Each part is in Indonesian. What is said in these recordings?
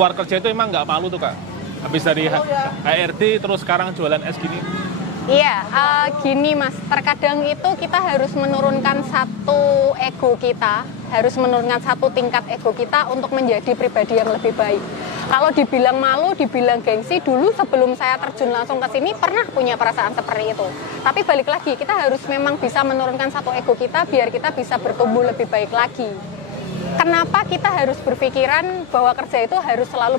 keluar kerja itu emang nggak malu tuh Kak? Habis dari HRD terus sekarang jualan es gini. Iya, gini Mas, terkadang itu kita harus menurunkan satu ego kita, harus menurunkan satu tingkat ego kita untuk menjadi pribadi yang lebih baik. Kalau dibilang malu, dibilang gengsi, dulu sebelum saya terjun langsung ke sini pernah punya perasaan seperti itu. Tapi balik lagi, kita harus memang bisa menurunkan satu ego kita biar kita bisa bertumbuh lebih baik lagi. Kenapa kita harus berpikiran bahwa kerja itu harus selalu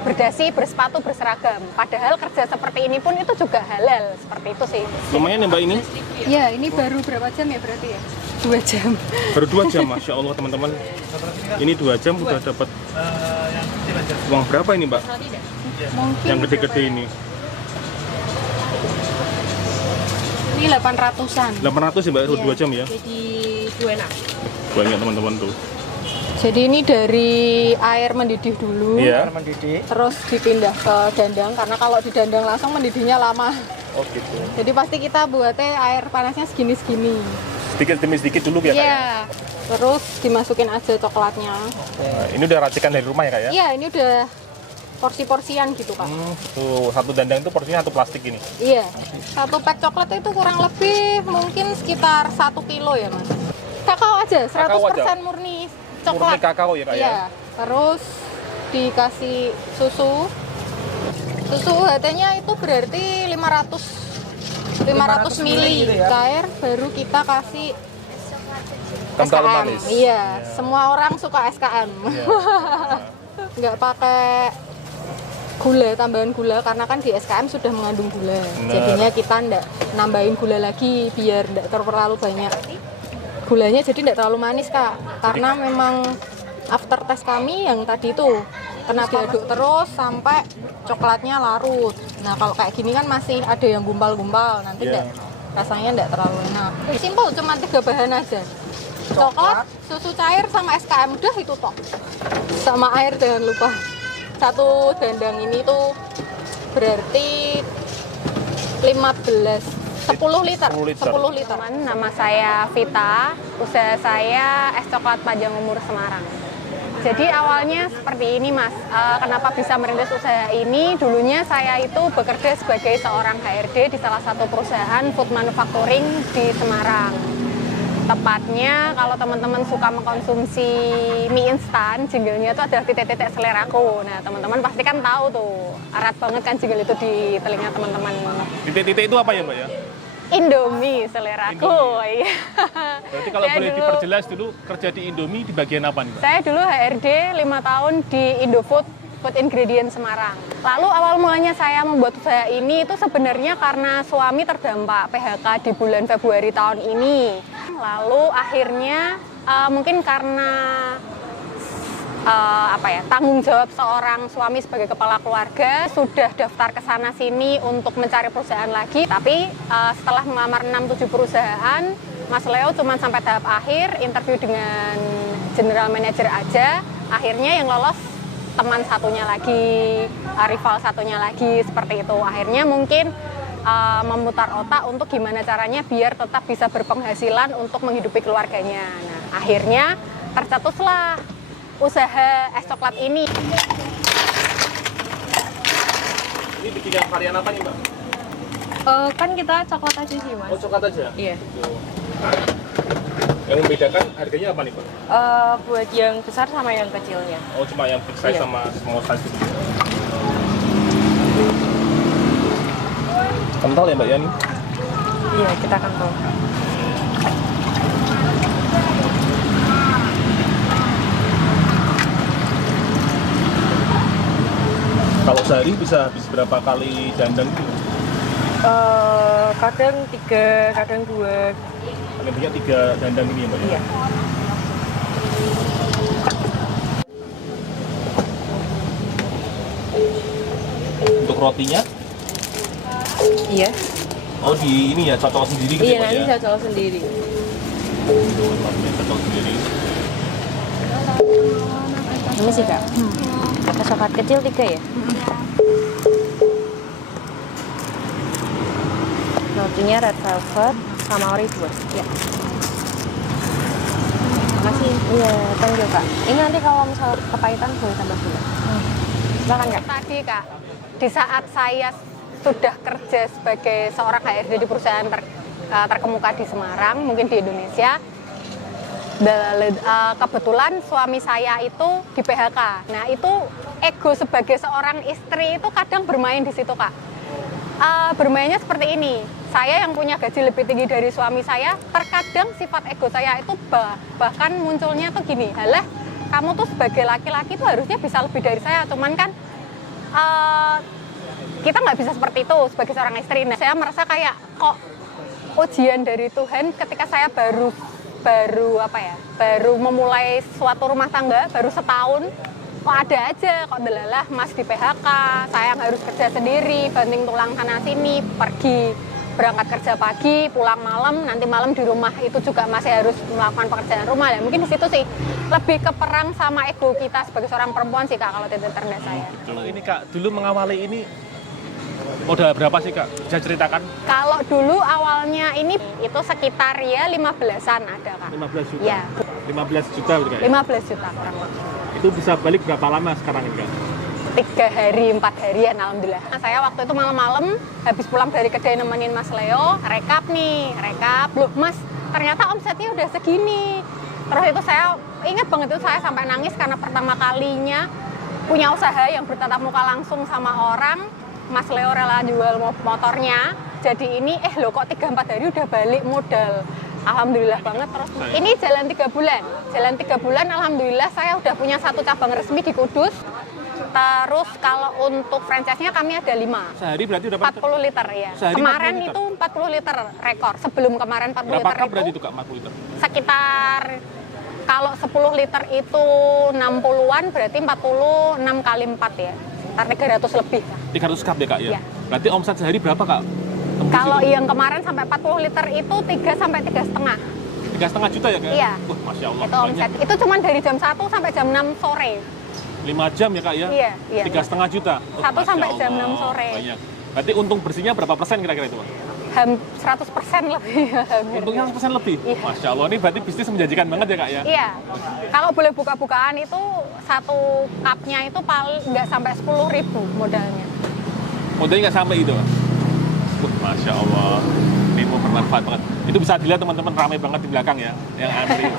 berdasi, bersepatu, berseragam. Padahal kerja seperti ini pun itu juga halal, seperti itu sih. Lumayan ya Mbak ini? Ya, ini baru berapa jam ya berarti ya? 2 jam. Baru 2 jam, Masya Allah teman-teman. Ini 2 jam udah dapat uang berapa ini Mbak? Mungkin Yang gede-gede ini. ini 800-an. 800 ya Mbak, 2 jam ya? Jadi 2 enak. Banyak teman-teman tuh. Jadi ini dari air mendidih dulu, Iya. terus dipindah ke dandang, karena kalau di dandang langsung mendidihnya lama. Oh gitu. Jadi pasti kita buatnya air panasnya segini-segini. Sedikit demi sedikit dulu ya Kak ya? Iya, terus dimasukin aja coklatnya. Nah, ini udah racikan dari rumah ya Kak ya? Iya, ini udah porsi-porsian gitu Kak. Tuh, satu dandang itu porsinya 1 plastik ini. Iya, 1 pack coklat itu kurang lebih mungkin sekitar 1 kilo ya Mas. Kakao aja, 100% Kakao aja? murni Murni coklat. kakao ya Kak ya? Iya, terus dikasih susu. Susu UHT-nya itu berarti 500 mili gitu ya? air, baru kita kasih Kental SKM. manis. Iya, semua orang suka SKM. Iya. Nggak pakai gula, tambahan gula, karena kan di SKM sudah mengandung gula. Benar. Jadinya kita nggak nambahin gula lagi biar nggak terlalu banyak gulanya, jadi nggak terlalu manis Kak. Karena memang after test kami yang tadi itu kena diaduk terus sampai coklatnya larut. Nah kalau kayak gini kan masih ada yang gumpal-gumpal, nanti Iya. nggak rasanya nggak terlalu enak. Simpel, cuma 3 bahan aja. Coklat, susu cair, sama SKM, udah itu tok. Sama air jangan lupa. Satu dandang ini tuh berarti 10 liter. 10 liter. 10 liter. Nama saya Vita, usaha saya es coklat Panjang Umur Semarang. Jadi awalnya seperti ini Mas, kenapa bisa merintis usaha ini? Dulunya saya itu bekerja sebagai seorang HRD di salah satu perusahaan food manufacturing di Semarang. Tepatnya kalau teman-teman suka mengkonsumsi mie instan, jinglenya itu adalah titik-titik seleraku. Nah teman-teman pasti kan tahu tuh, erat banget kan jingle itu di telinga teman-teman. Titik-titik itu apa ya Mbak ya? Indomie seleraku. Indomie. Iya. Berarti kalau Saya boleh dulu- diperjelas dulu kerja di Indomie di bagian apa nih Mbak? Saya dulu HRD 5 tahun di Indofood Food Ingredient Semarang. Lalu awal mulanya saya membuat usaha ini itu sebenarnya karena suami terdampak PHK di bulan Februari tahun ini. Lalu akhirnya mungkin karena tanggung jawab seorang suami sebagai kepala keluarga, sudah daftar ke sana sini untuk mencari perusahaan lagi. Tapi setelah melamar 6-7 perusahaan, Mas Leo cuma sampai tahap akhir, interview dengan general manager aja. Akhirnya yang lolos teman satunya lagi, rival satunya lagi, seperti itu. Akhirnya mungkin memutar otak untuk gimana caranya biar tetap bisa berpenghasilan untuk menghidupi keluarganya. Nah, akhirnya tercetuslah usaha es coklat ini. Ini bikin yang varian apa nih Mbak? Kan kita coklat aja sih Mas. Oh coklat aja? Iya. Yang membedakan harganya apa nih Mbak? Buat yang besar sama yang kecilnya. Oh cuma yang big size Iya. sama small size gitu. Kental ya Mbak ya nih? Iya, kita akan tahu. Kalau sehari bisa habis berapa kali dandang gitu? Kadang 3, kadang 2. Paling banyak 3 dandang ini ya Mbak ya? Iya. Untuk rotinya? Iya. Oh di ini ya, cocok sendiri gitu Iya, ya Mbak nanti ya? saya coklat sendiri. Rotinya cocok sendiri. Ini sih Kak. Es coklat kecil 3 ya? Rotinya red velvet sama ori 2. Ya. Makasih. Iya, thank you Kak. Ini nanti kalau misal kepahitan boleh tambah gula. Silakan Kak. Tadi Kak, di saat saya sudah kerja sebagai seorang HRD di perusahaan terkemuka di Semarang, mungkin di Indonesia, kebetulan suami saya itu di PHK. Nah itu ego sebagai seorang istri itu kadang bermain di situ Kak. Bermainnya seperti ini, saya yang punya gaji lebih tinggi dari suami saya, terkadang sifat ego saya itu bahkan munculnya tuh gini, halah kamu tuh sebagai laki-laki tuh harusnya bisa lebih dari saya, cuman kan kita nggak bisa seperti itu sebagai seorang istri. Nah, saya merasa kayak kok ujian dari Tuhan ketika saya baru memulai suatu rumah tangga, baru setahun, kok ada aja, kok delalah mas di PHK, saya yang harus kerja sendiri, banting tulang sana sini, pergi berangkat kerja pagi, pulang malam, nanti malam di rumah itu juga masih harus melakukan pekerjaan rumah. Ya mungkin di situ sih lebih ke perang sama ego kita sebagai seorang perempuan sih Kak, kalau titik terendah saya. Kalau ini Kak, dulu mengawali ini modal berapa sih Kak? Bisa ceritakan? Kalau dulu awalnya ini itu sekitar ya 15-an ada Kak. 15 juta? Iya. 15 juta berarti Kak? 15 juta kurang lebih. Itu bisa balik berapa lama sekarang ini Kak? 3 hari, 4 harian alhamdulillah. Nah, saya waktu itu malam-malam habis pulang dari kedai nemenin Mas Leo, rekap. Loh Mas, ternyata omsetnya udah segini. Terus itu saya ingat banget itu saya sampai nangis karena pertama kalinya punya usaha yang bertatap muka langsung sama orang. Mas Leo rela jual motornya. Jadi ini loh kok 3-4 hari udah balik modal. Alhamdulillah banget. Terus ini jalan 3 bulan. Jalan 3 bulan alhamdulillah saya udah punya 1 cabang resmi di Kudus. Terus kalau untuk franchise-nya kami ada 5. Sehari berarti udah 40 liter ya. Sehari Kemarin 40 liter. itu 40 liter rekor. Sebelum kemarin 40 berapa liter cup itu berarti itu Kak 40 liter? sekitar kalau 10 liter itu 60-an berarti 46 kali 4 ya. Sekitar 300 lebih. 300 cup ya Kak ya? Iya. Berarti omset sehari berapa Kak? Kalau yang kemarin sampai 40 liter itu 3 sampai 3,5. 3,5 juta ya Kak? Iya. Masya Allah. Itu omset. Itu cuma dari jam 1 sampai jam 6 sore. 5 jam ya Kak ya? Iya, iya. 3,5 juta? 1 sampai Masya jam Allah, 6 sore. Banyak. Berarti untung bersihnya berapa persen kira-kira itu Pak? 100% lebih. Untungnya 100% lebih? Iya. Masya Allah, ini berarti bisnis menjanjikan banget ya Kak ya? Iya. Kalau boleh buka-bukaan itu 1 cupnya itu paling nggak sampai 10.000 modalnya. Modalnya nggak sampai itu Pak? Masya Allah, ini mau bermanfaat banget. Itu bisa dilihat teman-teman, ramai banget di belakang ya, yang antri.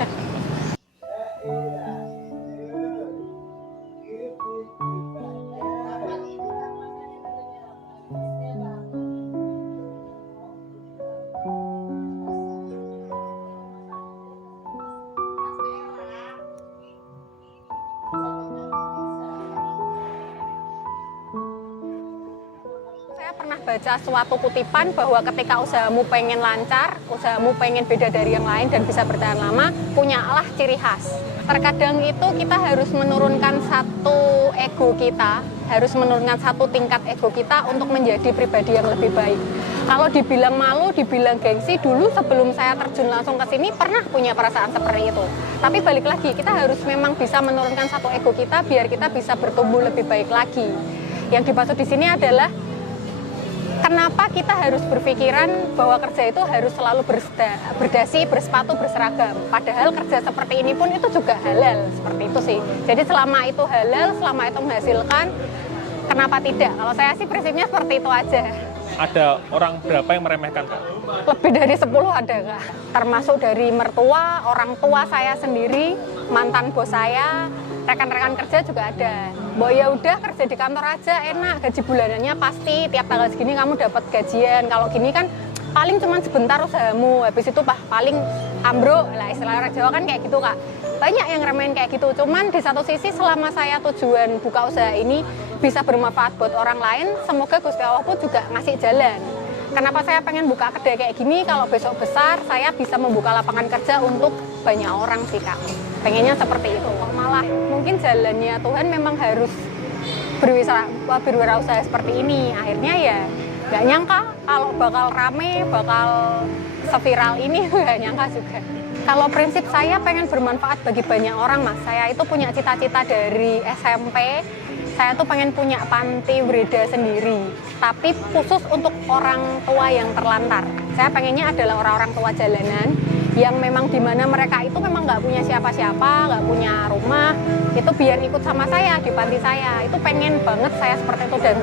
Saya pernah baca suatu kutipan bahwa ketika usahamu pengen lancar, usahamu pengen beda dari yang lain dan bisa bertahan lama, punyalah ciri khas. Terkadang itu kita harus menurunkan satu ego kita, harus menurunkan 1 tingkat ego kita untuk menjadi pribadi yang lebih baik. Kalau dibilang malu, dibilang gengsi, dulu sebelum saya terjun langsung ke sini pernah punya perasaan seperti itu. Tapi balik lagi, kita harus memang bisa menurunkan 1 ego kita biar kita bisa bertumbuh lebih baik lagi. Yang dimaksud di sini adalah kenapa kita harus berpikiran bahwa kerja itu harus selalu berdasi, bersepatu, berseragam. Padahal kerja seperti ini pun itu juga halal, seperti itu sih. Jadi selama itu halal, selama itu menghasilkan, kenapa tidak? Kalau saya sih prinsipnya seperti itu aja. Ada orang berapa yang meremehkan Kak? Lebih dari 10 ada Kak. Termasuk dari mertua, orang tua saya sendiri, mantan bos saya, rekan-rekan kerja juga ada. Bahwa ya udah kerja di kantor aja enak, gaji bulanannya pasti tiap tanggal segini kamu dapat gajian. Kalau gini kan paling cuma sebentar usahamu, habis itu paling ambruk lah, istilah orang Jawa kan kayak gitu Kak. Banyak yang remehin kayak gitu, cuman di satu sisi selama saya tujuan buka usaha ini bisa bermanfaat buat orang lain, semoga Gusti Allah pun juga ngasih jalan. Kenapa saya pengen buka kedai kayak gini, kalau besok besar saya bisa membuka lapangan kerja untuk banyak orang sih Kak. Pengennya seperti itu. Malah mungkin jalannya Tuhan memang harus berwirausaha seperti ini. Akhirnya ya nggak nyangka kalau bakal rame, bakal seviral ini, nggak nyangka juga. Kalau prinsip saya pengen bermanfaat bagi banyak orang Mas. Saya itu punya cita-cita dari SMP. Saya tuh pengen punya panti Wreda sendiri, tapi khusus untuk orang tua yang terlantar. Saya pengennya adalah orang-orang tua jalanan yang memang dimana mereka itu memang nggak punya siapa-siapa, nggak punya rumah, itu biar ikut sama saya di panti saya. Itu pengen banget saya seperti itu, dan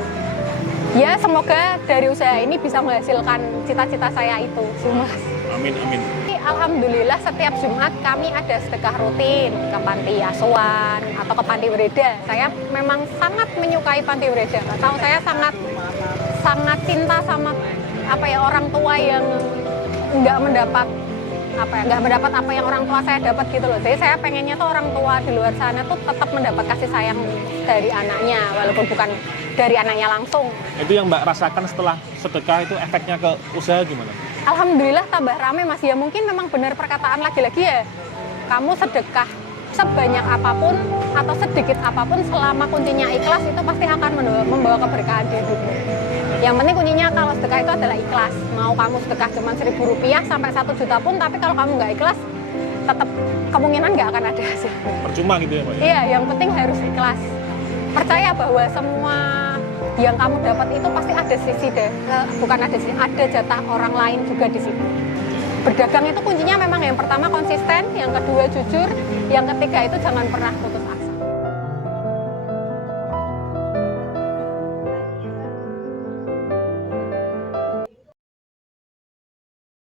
ya semoga dari usaha ini bisa menghasilkan cita-cita saya itu sih Mas. Amin, amin. Alhamdulillah setiap Jumat kami ada sedekah rutin ke panti asuhan atau ke panti Breda. Saya memang sangat menyukai panti Breda. Nggak tahu, saya sangat cinta sama orang tua yang nggak mendapat apa yang orang tua saya dapat gitu loh. Jadi saya pengennya tuh orang tua di luar sana tuh tetap mendapat kasih sayang dari anaknya, walaupun bukan dari anaknya langsung. Itu yang Mbak rasakan setelah sedekah itu efeknya ke usaha gimana? Alhamdulillah tambah rame Mas. Ya mungkin memang benar perkataan lagi-lagi ya, kamu sedekah sebanyak apapun atau sedikit apapun, selama kuncinya ikhlas, itu pasti akan membawa keberkahan di hidup. Yang penting kuncinya kalau sedekah itu adalah ikhlas. Mau kamu sedekah cuma Rp1.000 sampai 1 juta pun, tapi kalau kamu nggak ikhlas, tetap kemungkinan nggak akan ada hasil. Percuma gitu ya Mbak? Iya, yang penting harus ikhlas. Percaya bahwa semua yang kamu dapat itu pasti ada sisi ada jatah orang lain juga di situ. Berdagang itu kuncinya memang yang pertama konsisten, yang kedua jujur, yang ketiga itu jangan pernah putus